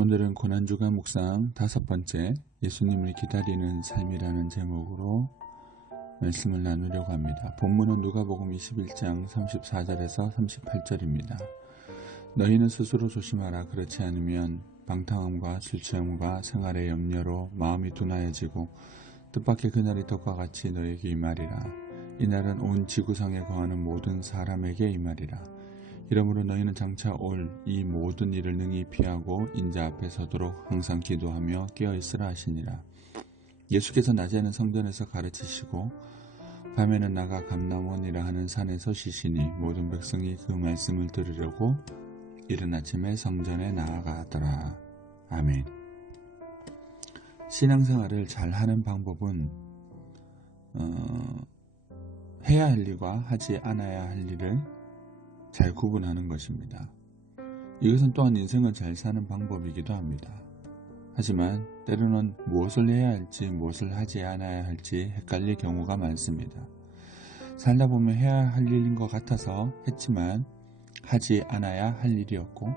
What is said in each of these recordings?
오늘은 고난주간 묵상 5번째 예수님을 기다리는 삶이라는 제목으로 말씀을 나누려고 합니다. 본문은 누가복음 21장 34절에서 38절입니다. 너희는 스스로 조심하라. 그렇지 않으면 방탕함과 술 취함과 생활의 염려로 마음이 둔하여지고 뜻밖의 그날이 덕과 같이 너에게 임하리라. 이날은 온 지구상에 거하는 모든 사람에게 임하리라. 이러므로 너희는 장차 올 이 모든 일을 능히 피하고 인자 앞에 서도록 항상 기도하며 깨어있으라 하시니라. 예수께서 낮에는 성전에서 가르치시고 밤에는 나가 감람원이라 하는 산에 서시시니 모든 백성이 그 말씀을 들으려고 이른 아침에 성전에 나아가더라. 아멘. 신앙생활을 잘하는 방법은 해야 할 일과 하지 않아야 할 일을 잘 구분하는 것입니다. 이것은 또한 인생을 잘 사는 방법이기도 합니다. 하지만 때로는 무엇을 해야 할지 무엇을 하지 않아야 할지 헷갈릴 경우가 많습니다. 살다 보면 해야 할 일인 것 같아서 했지만 하지 않아야 할 일이었고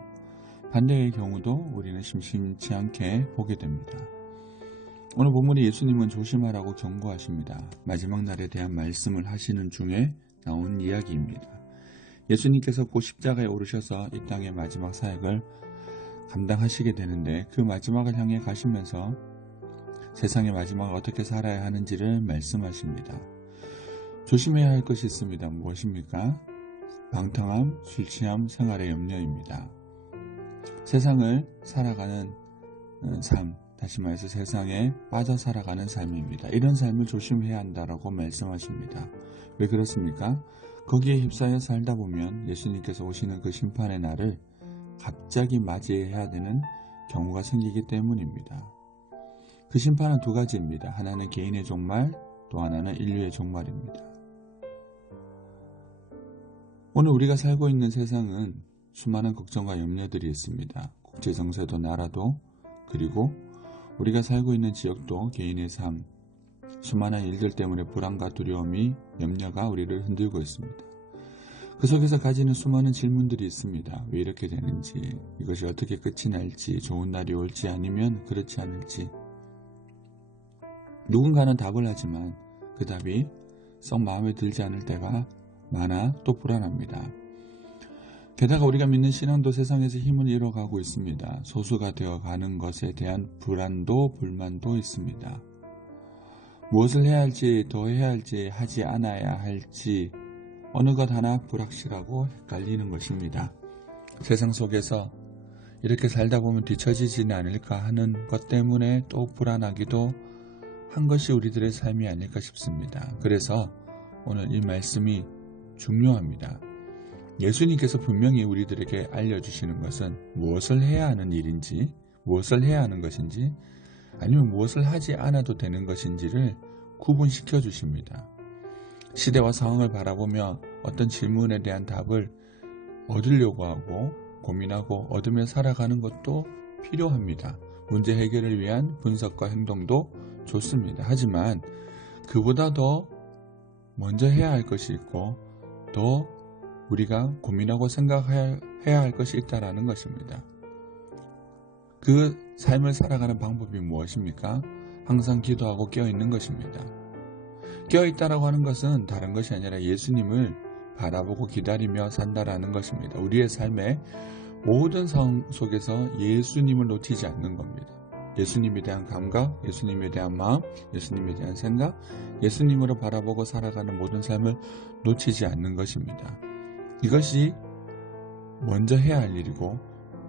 반대의 경우도 우리는 심심치 않게 보게 됩니다. 오늘 본문에 예수님은 조심하라고 경고하십니다. 마지막 날에 대한 말씀을 하시는 중에 나온 이야기입니다. 예수님께서 곧 십자가에 오르셔서 이 땅의 마지막 사역을 감당하시게 되는데 그 마지막을 향해 가시면서 세상의 마지막을 어떻게 살아야 하는지를 말씀하십니다. 조심해야 할 것이 있습니다. 무엇입니까? 방탕함, 술 취함, 생활의 염려입니다. 세상을 살아가는 삶, 다시 말해서 세상에 빠져 살아가는 삶입니다. 이런 삶을 조심해야 한다라고 말씀하십니다. 왜 그렇습니까? 거기에 휩싸여 살다 보면 예수님께서 오시는 그 심판의 날을 갑자기 맞이해야 되는 경우가 생기기 때문입니다. 그 심판은 두 가지입니다. 하나는 개인의 종말, 또 하나는 인류의 종말입니다. 오늘 우리가 살고 있는 세상은 수많은 걱정과 염려들이 있습니다. 국제정세도 나라도 그리고 우리가 살고 있는 지역도 개인의 삶, 수많은 일들 때문에 불안과 두려움이 염려가 우리를 흔들고 있습니다. 그 속에서 가지는 수많은 질문들이 있습니다. 왜 이렇게 되는지, 이것이 어떻게 끝이 날지, 좋은 날이 올지 아니면 그렇지 않을지. 누군가는 답을 하지만 그 답이 썩 마음에 들지 않을 때가 많아 또 불안합니다. 게다가 우리가 믿는 신앙도 세상에서 힘을 잃어가고 있습니다. 소수가 되어가는 것에 대한 불안도 불만도 있습니다. 무엇을 해야 할지, 더 해야 할지, 하지 않아야 할지 어느 것 하나 불확실하고 헷갈리는 것입니다. 세상 속에서 이렇게 살다 보면 뒤처지지는 않을까 하는 것 때문에 또 불안하기도 한 것이 우리들의 삶이 아닐까 싶습니다. 그래서 오늘 이 말씀이 중요합니다. 예수님께서 분명히 우리들에게 알려주시는 것은 무엇을 해야 하는 일인지, 무엇을 해야 하는 것인지, 아니면 무엇을 하지 않아도 되는 것인지를 구분시켜 주십니다. 시대와 상황을 바라보며 어떤 질문에 대한 답을 얻으려고 하고 고민하고 얻으며 살아가는 것도 필요합니다. 문제 해결을 위한 분석과 행동도 좋습니다. 하지만 그보다 더 먼저 해야 할 것이 있고 더 우리가 고민하고 생각해야 할 것이 있다라는 것입니다. 그 삶을 살아가는 방법이 무엇입니까? 항상 기도하고 깨어있는 것입니다. 깨어있다라고 하는 것은 다른 것이 아니라 예수님을 바라보고 기다리며 산다라는 것입니다. 우리의 삶의 모든 상황 속에서 예수님을 놓치지 않는 겁니다. 예수님에 대한 감각, 예수님에 대한 마음, 예수님에 대한 생각, 예수님으로 바라보고 살아가는 모든 삶을 놓치지 않는 것입니다. 이것이 먼저 해야 할 일이고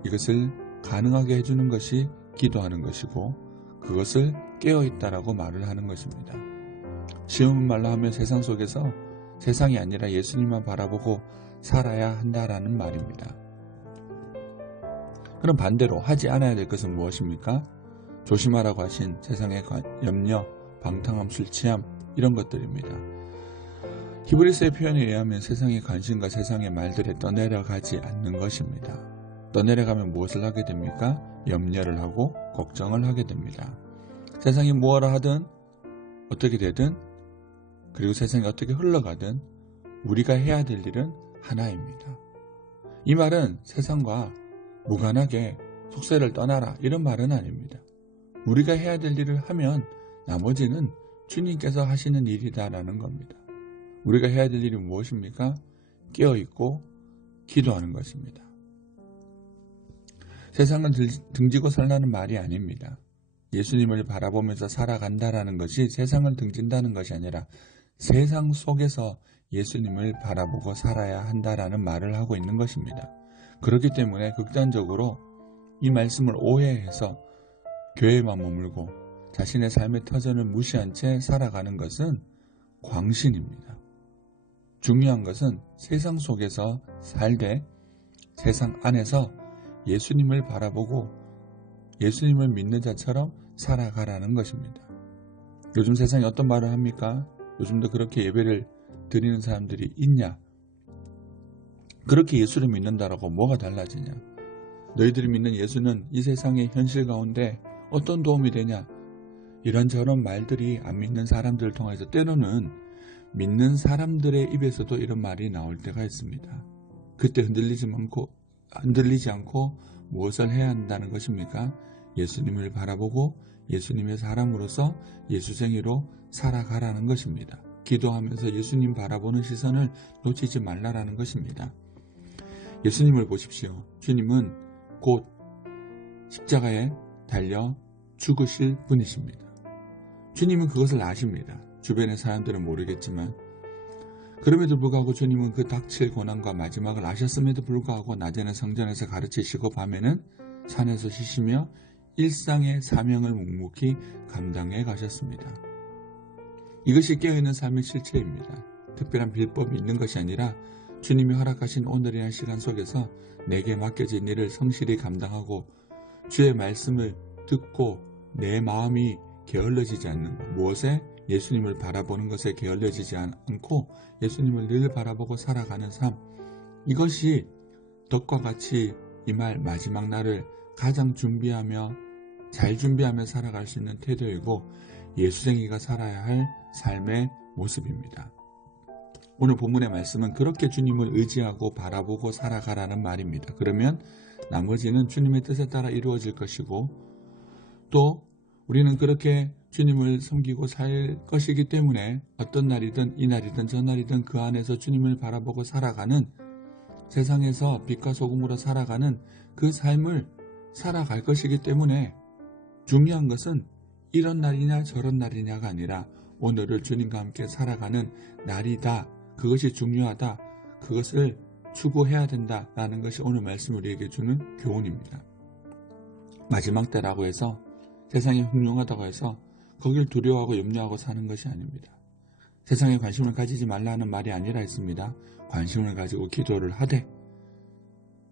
이것을 가능하게 해주는 것이 기도하는 것이고 그것을 깨어있다라고 말을 하는 것입니다. 쉬운 말로 하면 세상 속에서 세상이 아니라 예수님만 바라보고 살아야 한다라는 말입니다. 그럼 반대로 하지 않아야 될 것은 무엇입니까? 조심하라고 하신 세상의 염려, 방탕함, 술 취함 이런 것들입니다. 히브리서의 표현에 의하면 세상의 관심과 세상의 말들에 떠내려가지 않는 것입니다. 떠내려가면 무엇을 하게 됩니까? 염려를 하고 걱정을 하게 됩니다. 세상이 무엇을 하든 어떻게 되든 그리고 세상이 어떻게 흘러가든 우리가 해야 될 일은 하나입니다. 이 말은 세상과 무관하게 속세를 떠나라 이런 말은 아닙니다. 우리가 해야 될 일을 하면 나머지는 주님께서 하시는 일이다라는 겁니다. 우리가 해야 될 일이 무엇입니까? 깨어있고 기도하는 것입니다. 세상을 등지고 살라는 말이 아닙니다. 예수님을 바라보면서 살아간다라는 것이 세상을 등진다는 것이 아니라 세상 속에서 예수님을 바라보고 살아야 한다라는 말을 하고 있는 것입니다. 그렇기 때문에 극단적으로 이 말씀을 오해해서 교회에만 머물고 자신의 삶의 터전을 무시한 채 살아가는 것은 광신입니다. 중요한 것은 세상 속에서 살되 세상 안에서 예수님을 바라보고 예수님을 믿는 자처럼 살아가라는 것입니다. 요즘 세상에 어떤 말을 합니까? 요즘도 그렇게 예배를 드리는 사람들이 있냐? 그렇게 예수를 믿는다라고 뭐가 달라지냐? 너희들이 믿는 예수는 이 세상의 현실 가운데 어떤 도움이 되냐? 이런저런 말들이 안 믿는 사람들을 통해서 때로는 믿는 사람들의 입에서도 이런 말이 나올 때가 있습니다. 그때 흔들리지 않고 무엇을 해야 한다는 것입니까? 예수님을 바라보고 예수님의 사람으로서 예수쟁이로 살아가라는 것입니다. 기도하면서 예수님 바라보는 시선을 놓치지 말라라는 것입니다. 예수님을 보십시오. 주님은 곧 십자가에 달려 죽으실 분이십니다. 주님은 그것을 아십니다. 주변의 사람들은 모르겠지만 그럼에도 불구하고 주님은 그 닥칠 고난과 마지막을 아셨음에도 불구하고 낮에는 성전에서 가르치시고 밤에는 산에서 쉬시며 일상의 사명을 묵묵히 감당해 가셨습니다. 이것이 깨어있는 삶의 실체입니다. 특별한 비법이 있는 것이 아니라 주님이 허락하신 오늘의 시간 속에서 내게 맡겨진 일을 성실히 감당하고 주의 말씀을 듣고 내 마음이 게을러지지 않는 것, 무엇에? 예수님을 바라보는 것에 게을러지지 않고 예수님을 늘 바라보고 살아가는 삶, 이것이 덕과 같이 임할 마지막 날을 가장 잘 준비하며 살아갈 수 있는 태도이고 예수쟁이가 살아야 할 삶의 모습입니다. 오늘 본문의 말씀은 그렇게 주님을 의지하고 바라보고 살아가라는 말입니다. 그러면 나머지는 주님의 뜻에 따라 이루어질 것이고 또 우리는 그렇게 주님을 섬기고 살 것이기 때문에 어떤 날이든 이날이든 저날이든 그 안에서 주님을 바라보고 살아가는 세상에서 빛과 소금으로 살아가는 그 삶을 살아갈 것이기 때문에 중요한 것은 이런 날이냐 저런 날이냐가 아니라 오늘을 주님과 함께 살아가는 날이다. 그것이 중요하다. 그것을 추구해야 된다라는 것이 오늘 말씀 우리에게 주는 교훈입니다. 마지막 때라고 해서 세상이 흉흉하다고 해서 거길 두려워하고 염려하고 사는 것이 아닙니다. 세상에 관심을 가지지 말라는 말이 아니라 했습니다. 관심을 가지고 기도를 하되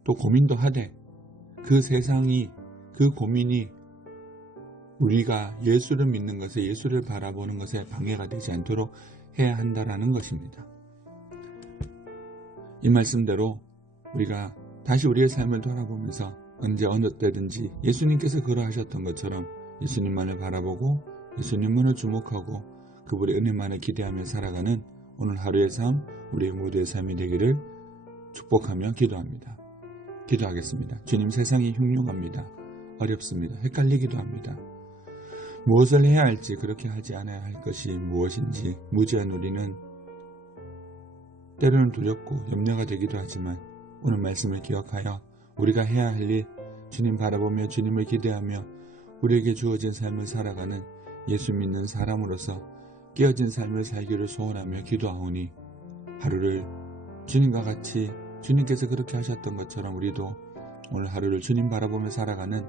또 고민도 하되 그 세상이 그 고민이 우리가 예수를 믿는 것에 예수를 바라보는 것에 방해가 되지 않도록 해야 한다라는 것입니다. 이 말씀대로 우리가 다시 우리의 삶을 돌아보면서 언제 어느 때든지 예수님께서 그러하셨던 것처럼 예수님만을 바라보고 예수님만을 주목하고 그분의 은혜만을 기대하며 살아가는 오늘 하루의 삶, 우리의 모두의 삶이 되기를 축복하며 기도합니다. 기도하겠습니다. 주님, 세상이 흉흉합니다. 어렵습니다. 헷갈리기도 합니다. 무엇을 해야 할지 그렇게 하지 않아야 할 것이 무엇인지 무지한 우리는 때로는 두렵고 염려가 되기도 하지만 오늘 말씀을 기억하여 우리가 해야 할 일 주님 바라보며 주님을 기대하며 우리에게 주어진 삶을 살아가는 예수 믿는 사람으로서 깨어진 삶을 살기를 소원하며 기도하오니 하루를 주님과 같이 주님께서 그렇게 하셨던 것처럼 우리도 오늘 하루를 주님 바라보며 살아가는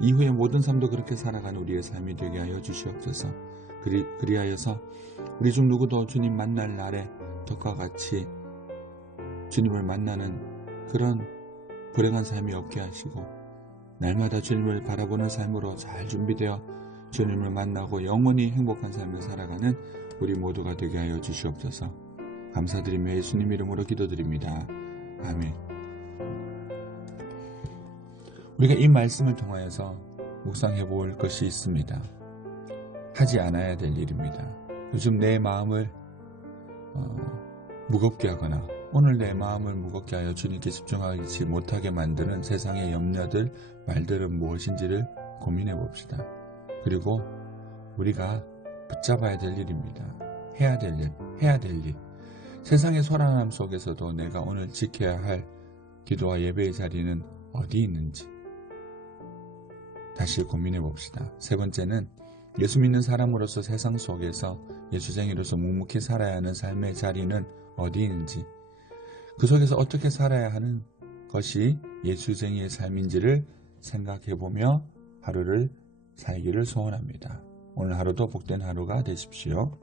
이후의 모든 삶도 그렇게 살아가는 우리의 삶이 되게 하여 주시옵소서. 그리하여서 우리 중 누구도 주님 만날 날에 덕과 같이 주님을 만나는 그런 불행한 삶이 없게 하시고 날마다 주님을 바라보는 삶으로 잘 준비되어 주님을 만나고 영원히 행복한 삶을 살아가는 우리 모두가 되게 하여 주시옵소서. 감사드리며 예수님 이름으로 기도드립니다. 아멘. 우리가 이 말씀을 통하여서 묵상해 볼 것이 있습니다. 하지 않아야 될 일입니다. 요즘 내 마음을 무겁게 하거나 오늘 내 마음을 무겁게 하여 주님께 집중하지 못하게 만드는 세상의 염려들, 말들은 무엇인지를 고민해 봅시다. 그리고 우리가 붙잡아야 될 일입니다. 해야 될 일, 해야 될 일. 세상의 소란함 속에서도 내가 오늘 지켜야 할 기도와 예배의 자리는 어디 있는지 다시 고민해 봅시다. 세 번째는 예수 믿는 사람으로서 세상 속에서 예수쟁이로서 묵묵히 살아야 하는 삶의 자리는 어디 있는지, 그 속에서 어떻게 살아야 하는 것이 예수쟁이의 삶인지를 생각해보며 하루를 살기를 소원합니다. 오늘 하루도 복된 하루가 되십시오.